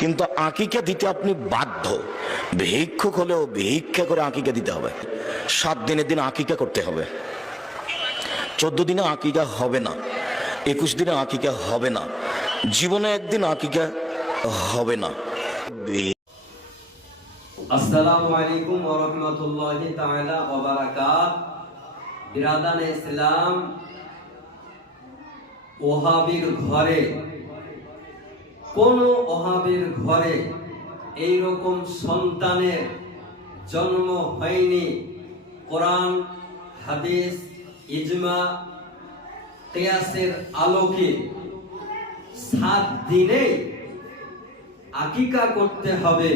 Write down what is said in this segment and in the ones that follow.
কিন্তু আকিকা দিতে আপনি বাধ্য। ভিক্ষুক হলেও ভিক্ষা করে আকিকা দিতে হবে। সাত দিনের দিন আকিকা করতে হবে। চোদ্দ দিনে আঁকিকা হবে না। একুশ দিনে আঁকিকা হবে না। জীবনে একদিন আঁকিকা হবে না। ঘরে কোন ওহাবির ঘরে এই রকম সন্তানের জন্ম হয়নি? কোরআন, হাদিস, ইজমা, কিয়াসের আলোকে সাত দিনে আকিকা করতে হবে।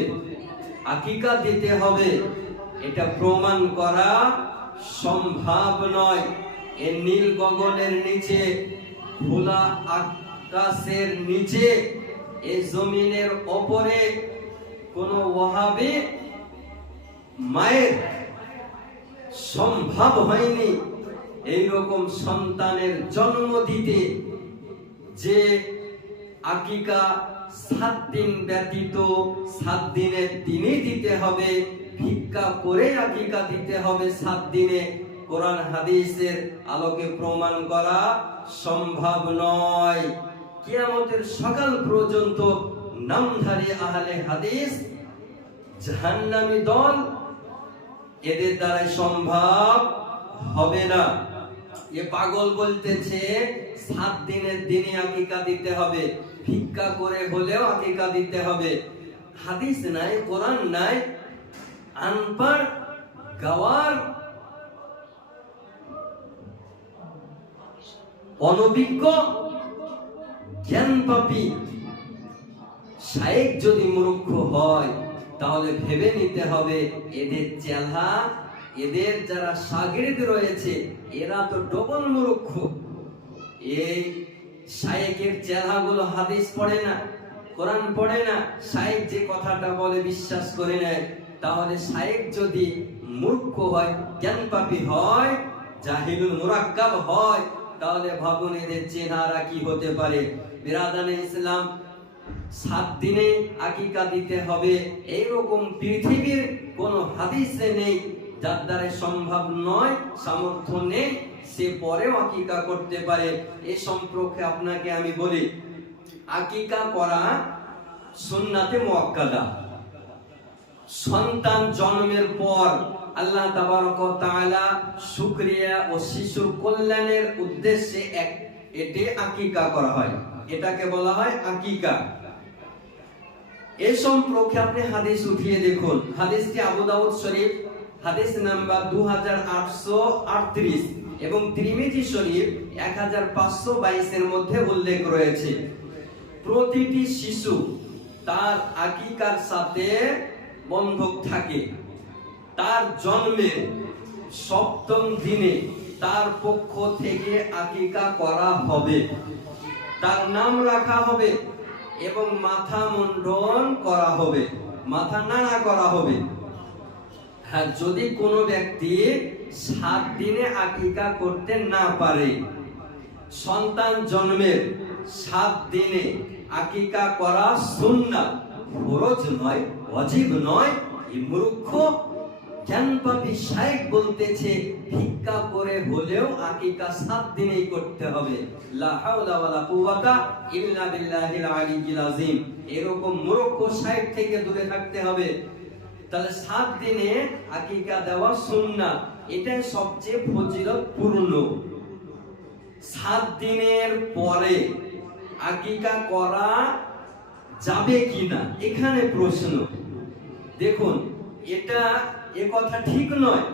আকিকা দিতে হবে। এটা প্রমাণ করা সম্ভব নয়। এ নীল গগনের নিচে, খোলা আকাশের নিচে এ জমিনের ওপরে কোন ওহাবে মায়ের সম্ভব হয়নি এই রকম সন্তানের জন্ম দিতে যে আকিকা সাত দিন ব্যতীত সাত দিনের দিনে দিতে হবে, ভিক্ষা করে আকিকা দিতে হবে সাত দিনে। কোরআন হাদিসের আলোকে প্রমাণ করা সম্ভব নয়। কিয়ামতের সকাল পর্যন্ত নামধারী আহলে হাদিস জাহান্নামী দল এদের দ্বারাই সম্ভব হবে না। এ পাগল বলতেছে, সাত দিনের দিনে আকিকা দিতে হবে, ভিক্ষা করে হলেও আকিকা দিতে হবে। হাদিস নাই, কোরআন নাই আনপার গাওয়ার, অনভিজ্ঞ জ্ঞান পাপী শায়েক যদি মূর্খ হয়, তাহলে ভেবে নিতে হবে এদের চেলা এদের যারা সাগরিদ রয়েছে, এরা তো ডবল মূর্খ। এই শায়েকের চেলাগুলো হাদিস পড়ে না, কোরআন পড়ে না। শায়েক যে কথাটা বলে বিশ্বাস করে নেয়, তাহলে শায়েক যদি মূর্খ হয় জ্ঞান পাপী হয়, জাহিলুল মুরাক্কাব হয় তাহলে ভাবুন এদের চেহারা কি হতে পারে? বিরাদানে ইসলাম, সাত দিনে আকিকা দিতে হবে। এইরকম পৃথিবীর কোন হাদিসে নেই, যার দ্বারা সম্ভব নয়, সামর্থ্য নেই, সে পরেও আকিকা করতে পারে। এ সম্পর্কে আপনাকে আমি বলি, আকিকা করা সুন্নাতে মুআক্কাদা সন্তান জন্মের পর আল্লাহ তাআলা শুকরিয়া ও শিশুর কল্যাণের উদ্দেশ্যে এক এটি আকিকা করা হয়। এটাকে বলা হয় আকিকা। এই সম্পর্কে আপনি হাদিস উঠিয়ে দেখুন। হাদিসটি আবু দাউদ শরীফ, হাদিস নাম্বার 2838 এবং ত্রিমিজি শরীফ 1522 এর মধ্যে উল্লেখ রয়েছে। প্রতিটি শিশু তার আকিকার সাথে বন্ধক থাকে। তার জন্মের সপ্তম দিনে তার পক্ষ থেকে আকিকা করা হবে। তার নাম রাখা হবে এবং মাথা মুন্ডন করা হবে। মাথা নাড়া করা হবে। হ্যাঁ যদি কোনো ব্যক্তি সাত দিনে আকিকা করতে না পারে, সন্তান জন্মের সাত দিনে আকিকা করা সুন্নাত। ফরজ নয় অজীব নয় মূর্খ জ্ঞানপাপী শায়েক বলতেছে, ভিক্ষা করে হলেও আকিকা সাত দিনেই করতে হবে। এরকম মূর্খ থেকে দূরে থাকতে হবে। তাহলে সাত দিনে আকিকা দেওয়া এটাই সবচেয়ে ফজিলতপূর্ণ। সাত দিনের পরে আকিকা করা যাবে কিনা, এখানে প্রশ্ন। দেখুন, এটা এ কথা ঠিক নয়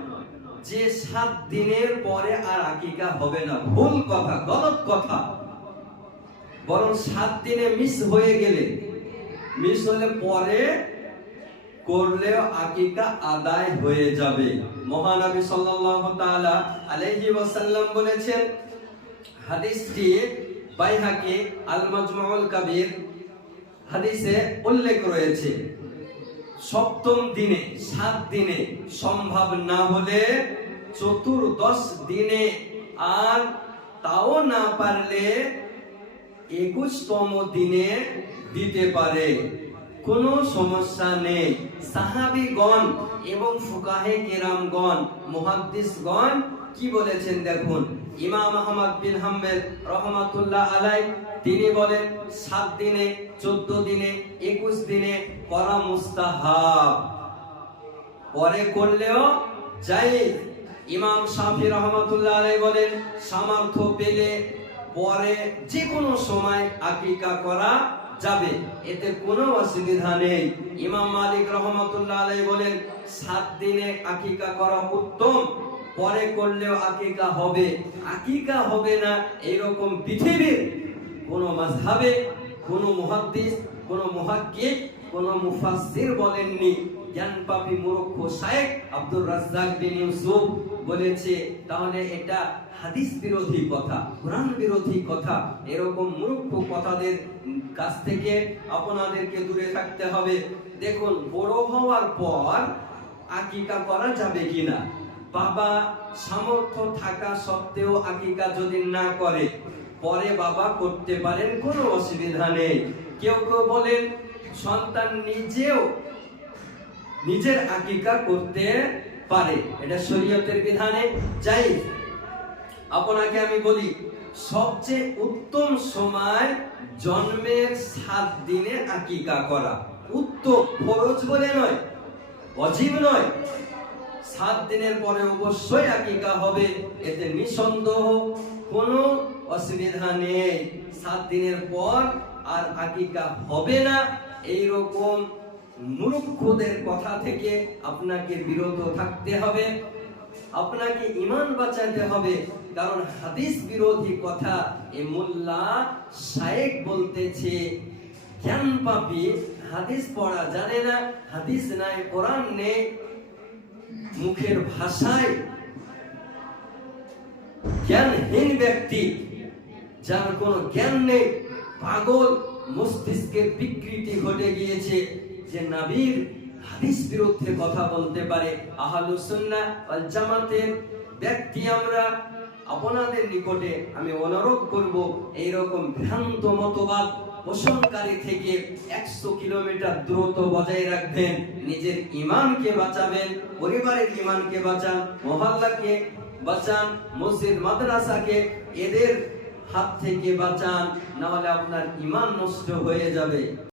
যে সাত দিনের পরে আর আকিকা হবে না। ভুল কথা, গলত কথা। বরং সাত দিনে মিস হয়ে গেলে মিস হলে পরে করলেও আকিকা আদায় হয়ে যাবে। মহানবী সাল্লাল্লাহু তাআলা আলাইহি ওয়াসাল্লাম বলেছেন, হাদিসটি বাইহাকি আল মাজমুউল কাবীর হাদিসে উল্লেখ রয়েছে। সপ্তম দিনে, সাত দিনে সম্ভব না হলে চতুর্দশ দিনে আর তাও না পারলে একুশতম দিনে দিতে পারে। কোনো সমস্যা নেই। সাহাবীগণ এবং ফুকাহে কেরামগণ, মুহাদ্দিসগণ কি বলেছেন দেখুন? ইমাম আহমদ বিন হাম্বেল রহমাতুল্লাহ আলাই তিনি বলেন, সাত দিনে, চোদ্দ দিনে, একুশ দিনে করা মুস্তাহাব। পরে করলেও যাই ইমাম শাফি রহমতুল্লাহ আলাই বলেন, সামর্থ্য পেলে পরে যে কোনো সময় আকিকা করা যাবে। এতে কোনো অসুবিধা নেই। ইমাম মালিক রহমতুল্লাহ আলাই বলেন, সাত দিনে আকিকা করা উত্তম, পরে করলেও আকিকা হবে। আকিকা হবে না, এরকম পৃথিবীর কোন মাযহাবে, কোন মুহাদ্দিস, কোনো মুহাক্কিক, কোনো মুফাসসির বলেননি। জ্ঞানপাপী মূর্খ শায়েখ আব্দুর রাজ্জাক বিন ইউসুফ বলেছে, তাহলে এটা হাদিস বিরোধী কথা, কোরআন বিরোধী কথা, এরকম মূর্খ কথাদের কাছ থেকে আপনাদেরকে দূরে থাকতে হবে। দেখুন, বড় হওয়ার পর আকিকা করা যাবে কিনা? বাবা সামর্থ্য থাকা সত্ত্বেও আকিকা যদি না করে, পরে বাবা করতে পারেন কোনো অসুবিধা নেই। কেউ কেউ বলেন, সন্তান নিজেও নিজের আকিকা করতে পারে। এটা শরীয়তের বিধানে যাই আপনাকে আমি বলি, সবচেয়ে উত্তম সময় জন্মের সাত দিনে আকিকা করা। উত্তম, ফরজ বলে নয়, অজীব নয়। সাত দিনের পরে অবশ্যই আকিকা হবে, এতে নিঃসন্দেহ কোনো অসুবিধা নেই। সাত দিনের পর আর আকিকা হবে না, এইরকম মূর্খদের কথা থেকে আপনাকে বিরত থাকতে হবে, আপনাকে ইমান বাঁচাতে হবে, কারণ হাদিস বিরোধী কথা এ মোল্লা শায়েক বলতেছে জ্ঞান পাপি? হাদিস পড়া জানে না, হাদিস নাই, কোরআন নেই, মুখের ভাষায় জ্ঞানহীন ব্যক্তি, যার কোনো জ্ঞান নেই, পাগল মস্তিষ্কের বিকৃতি ঘটে গিয়েছে। যে নাবির হাদিস বিরুদ্ধে কথা বলতে পারে আহলুস সুন্নাহ ওয়াল জামাতের ব্যক্তি আমরা, আপনাদের নিকটে আমি অনুরোধ করব এইরকম ভ্রান্ত মতবাদ পোষণকারী থেকে একশো কিলোমিটার দূরত্ব বজায় রাখবেন, নিজের ইমানকে বাঁচাবেন, পরিবারের ইমানকে বাঁচান, মহল্লাকে বাঁচান, মসজিদ, মাদ্রাসাকে এদের হাত থেকে বাঁচান, নাহলে আপনার ইমান নষ্ট হয়ে যাবে।